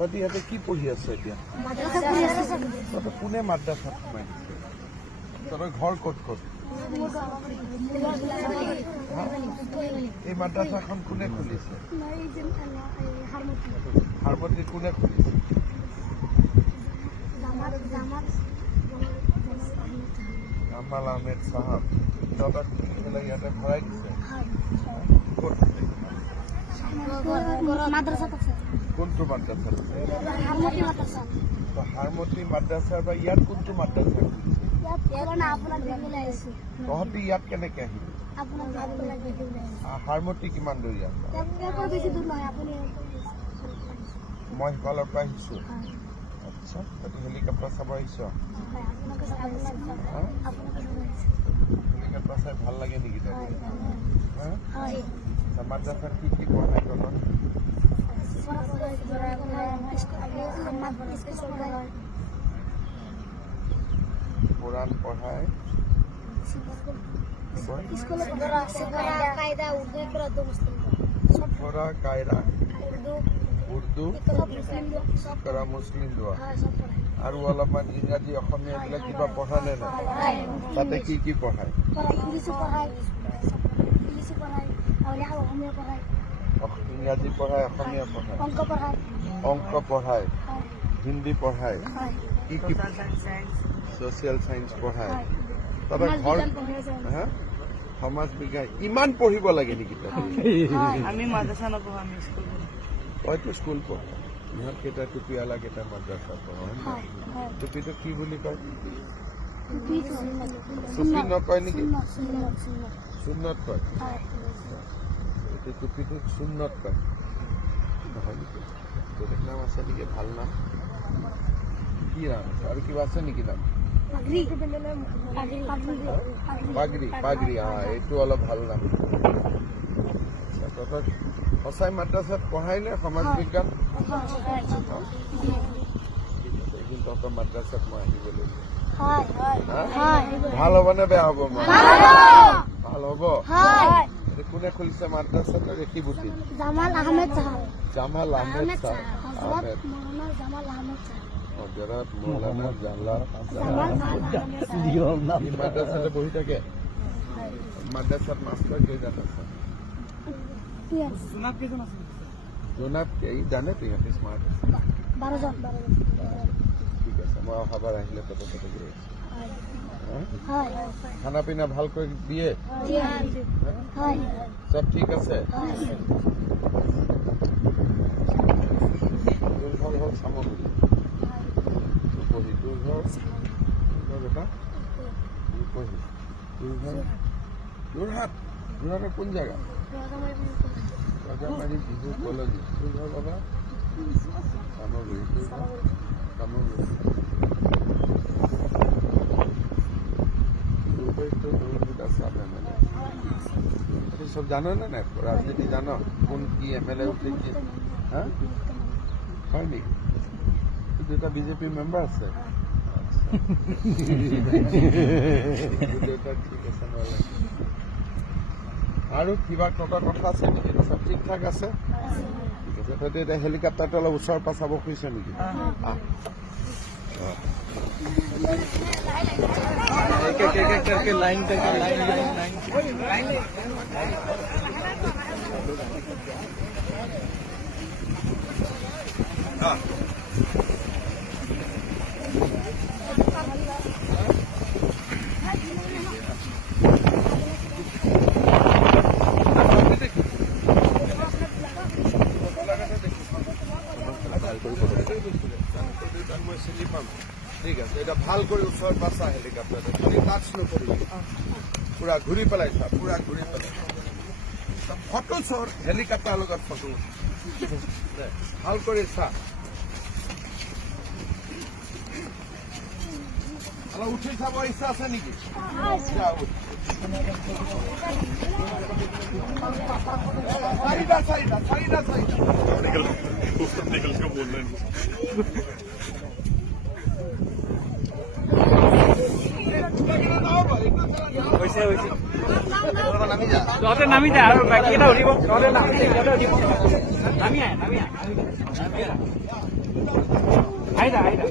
তহঁতি ইয়াতে কি পঢ়ি আছ এতিয়া? তহঁতে কোনে মাদ্ৰাছাত সোমাই দিছে? তহঁতৰ ঘৰ ক'ত ক'ত? এই মাদ্ৰাছাখন কোনে খুলিছে? হাৰমতি কোনে খুলিছে? জামাল আহমেদ চাহাব। তহঁতক ইয়াতে ভৰাই দিছে? ক'ত আছে? কোনটো মাদ্ৰাছা? হাৰমতি মাদ্ৰাছা বা ইয়াত কোনটো মাদ্ৰাছা? তহঁতি ইয়াত কেনেকে আহিবি? হাৰমতি কিমান দূৰ ইয়াত? মই সিফালৰ পৰা আহিছো। আচ্ছা, তহঁতি হেলিকপ্টাৰ চাব আহিছ? হেলিকপ্টাৰ চাই ভাল লাগে নেকি তহঁতি? মাদ্ৰাছাত কি কি পঢ়াই তহঁতক? কোৰআন পড়ায়, সফৰা কায়দা উৰ্দু কৰা মুসলিম দোয়া আৰু অলপমান ইংৰাজী অসমীয়া এইবিলাক কিবা পঢ়া নে নাই? তাতে কি কি পঢ়ায়? ইংৰাজী পঢ়ায়, অসমীয়া পঢ়ায়, অংক পঢ়ায়, হিন্দী পঢ়ায়, কি কি সোশিয়াল সায়েন্স পঢ়ায়? তহঁতৰ ঘৰ সমাজ বিজ্ঞান ইমান পঢ়িব লাগে নেকি? আমি মাদ্ৰাছা নপঢ়ো, আমি স্কুল পঢ়ো। তইতো স্কুল পঢ়, ইহঁত কেইটা টুপিৱালা কেইটা মাদ্ৰাছা পঢ়। টুপিটো কি বুলি কয়? টুপি নকয় নেকি? সুন্নত কয়। এইটো টুপিটো সুন্নত কয় নহয় নেকি? বেলেগ নাম আছে নেকি? ভাল নাম কি নাম আছে? আৰু কিবা আছে নেকি নাম? পাগৰি। পাগৰি, এইটো অলপ ভাল নাম। তহঁতক সঁচাই মাদ্ৰাছাত পঢ়াই নে সমাজ বিজ্ঞান? এদিন তহঁতৰ মাদ্ৰাছাত মই আহিব লাগিব। ভাল হ'ব নে বেয়া হ'ব? ভাল হ'ব। কোনে খুলিছে মাদ্ৰাছাটো? ৰেখিবুটি জামাল আহমেদ সাহেব। হজৰত মৌলানা জালাল মাদ্ৰাসাতে বহি থাকে। মাদ্ৰাসাত মাস্টাৰ কেইজন আছে? জোনাব এই জানে তো ইহঁতে স্মাৰ্ট। 12 জন। ঠিক আছে, মই অহাবাৰ আহিলে তহঁতৰ তাতে গৈ আছো। খানা পিনা ভালকৈ দিয়ে? সব ঠিক আছে? তোৰ ঘৰ হ'ল চামগুৰি। তোৰ ঘৰ বেটা যোৰহাট। যোৰহাটৰ কোন জেগা? ৰজামাৰী বিহু কলনী। তোৰ ঘৰ বাবা? চামগুৰি। তোৰ ঘৰ? চামগুৰি। সব জানো না না? রাজনীতি জানো? কোন কি এমএলএ উঠেছে? হ্যাঁ, হয় নেকি? দুটা বিজেপি মেম্বার আছে। আৰু কিবা তহঁতৰ কথা আছে নেকি? চব ঠিক ঠাক আছে? ঠিক আছে, তহঁতে এতিয়া হেলিকপ্টাৰটো অলপ ওচৰৰ পৰা চাব খুজিছ নেকি? লাইন মই চিনি পাম। ঠিক আছে, এটা ভাল কৰি ওচৰত বাছা হেলিকপ্টাৰটো। খালি টাচ নকৰিবি, পুৰা ঘূৰি পেলাই চা, পুৰা ঘূৰি পেলাই ফটো চৰ। হেলিকপ্টাৰ লগত ফটো ভাল কৰি চা। অলপ উঠি চাব ইচ্ছা আছে নেকি? চাৰিটা তহঁতে নামি যা আৰু বাকীকেইটা উঠিব। তহঁতে নামি যা, নামি আহ। আহিলা আহিলা